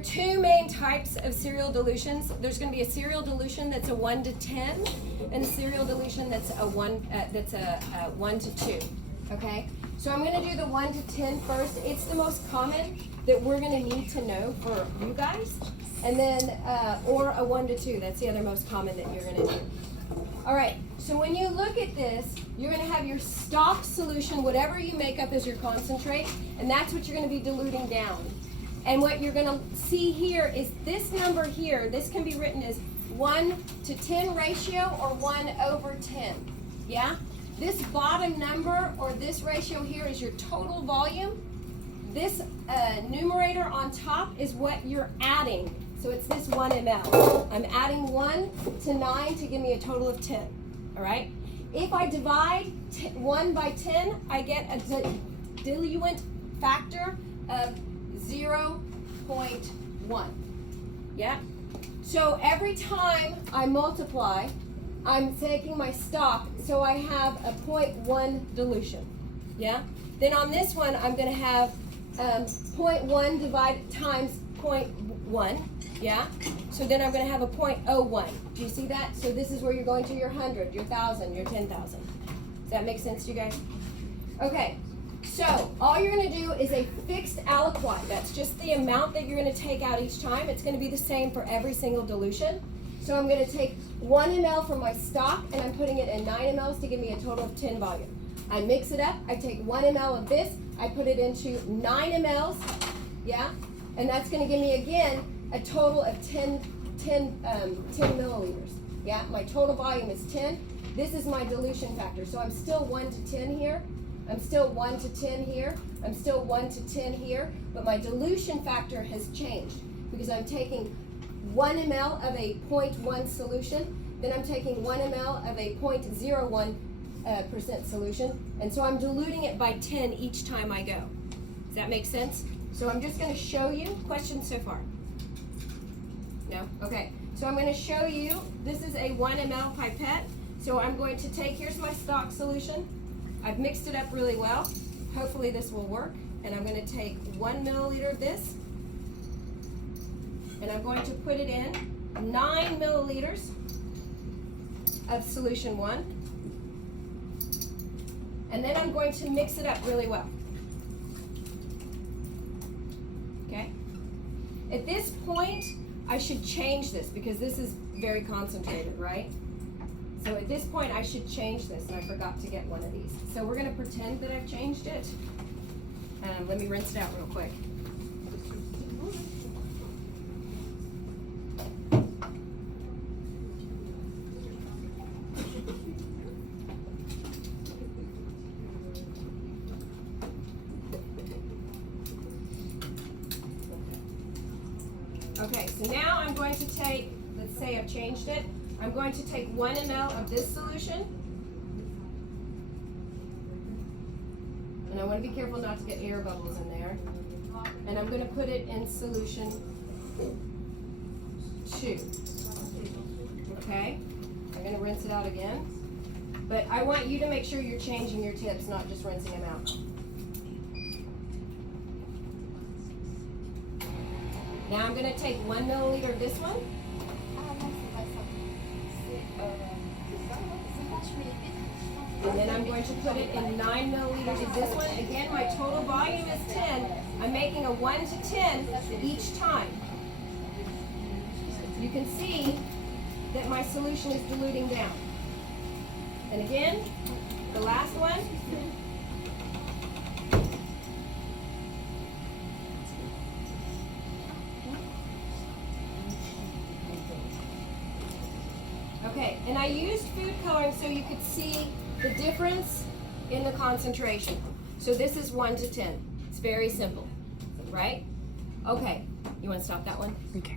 are two main types of serial dilutions. There's going to be a serial dilution that's a 1 to 10, and a serial dilution that's a 1 to 2. Okay, so I'm going to do the 1 to 10 first. It's the most common that we're going to need to know for you guys, and then or a 1 to 2. That's the other most common that you're going to do. All right, so when you look at this, you're going to have your stock solution, whatever you make up as your concentrate, and that's what you're going to be diluting down. And what you're going to see here is this number here. This can be written as 1 to 10 ratio or 1/10. Yeah? This bottom number or this ratio here is your total volume. This numerator on top is what you're adding. So it's this 1 ml. I'm adding 1 to 9 to give me a total of 10. All right? If I divide 1 by 10, I get a diluent factor of 0.1. Yeah? So every time I multiply, I'm taking my stock, so I have a 0.1 dilution. Yeah? Then on this one, I'm going to have 0.1 divided times 0.1. Yeah? So then I'm going to have a 0.01. Do you see that? So this is where you're going to your 100, your 1,000, your 10,000. Does that make sense to you guys? Okay. So all you're going to do is a fixed aliquot. That's just the amount that you're going to take out each time. It's going to be the same for every single dilution. So I'm going to take 1 ml from my stock, and I'm putting it in 9 mLs to give me a total of 10 volume. I mix it up. I take 1 ml of this. I put it into 9 mLs. Yeah? And that's going to give me, again, a total of 10 milliliters. Yeah? My total volume is 10. This is my dilution factor. So I'm still 1 to 10 here. I'm still 1 to 10 here. I'm still 1 to 10 here. But my dilution factor has changed because I'm taking 1 ml of a 0.1 solution. Then I'm taking 1 ml of a 0.01% solution. And so I'm diluting it by 10 each time I go. Does that make sense? So I'm just going to show you. Questions so far? No? Okay. So I'm going to show you. This is a 1 ml pipette. So I'm going to take, here's my stock solution. I've mixed it up really well. Hopefully this will work. And I'm going to take 1 milliliter of this, and I'm going to put it in 9 milliliters of solution 1. And then I'm going to mix it up really well. Okay? At this point, I should change this because this is very concentrated, right? So at this point, I should change this, and I forgot to get one of these. So we're going to pretend that I've changed it. Let me rinse it out real quick. Okay, so now I'm going to take, let's say I've changed it. I'm going to take 1 ml of this solution, and I want to be careful not to get air bubbles in there, and I'm going to put it in solution 2. Okay, I'm going to rinse it out again, but I want you to make sure you're changing your tips, not just rinsing them out. Now I'm going to take 1 milliliter of this one. And then I'm going to put it in 9 milliliters of this one. Again, my total volume is 10. I'm making a 1 to 10 each time. You can see that my solution is diluting down. And again, the last one. Okay, and I used food coloring so you could see the difference in the concentration. So this is 1 to 10. It's very simple, right? Okay, you want to stop that one? Okay.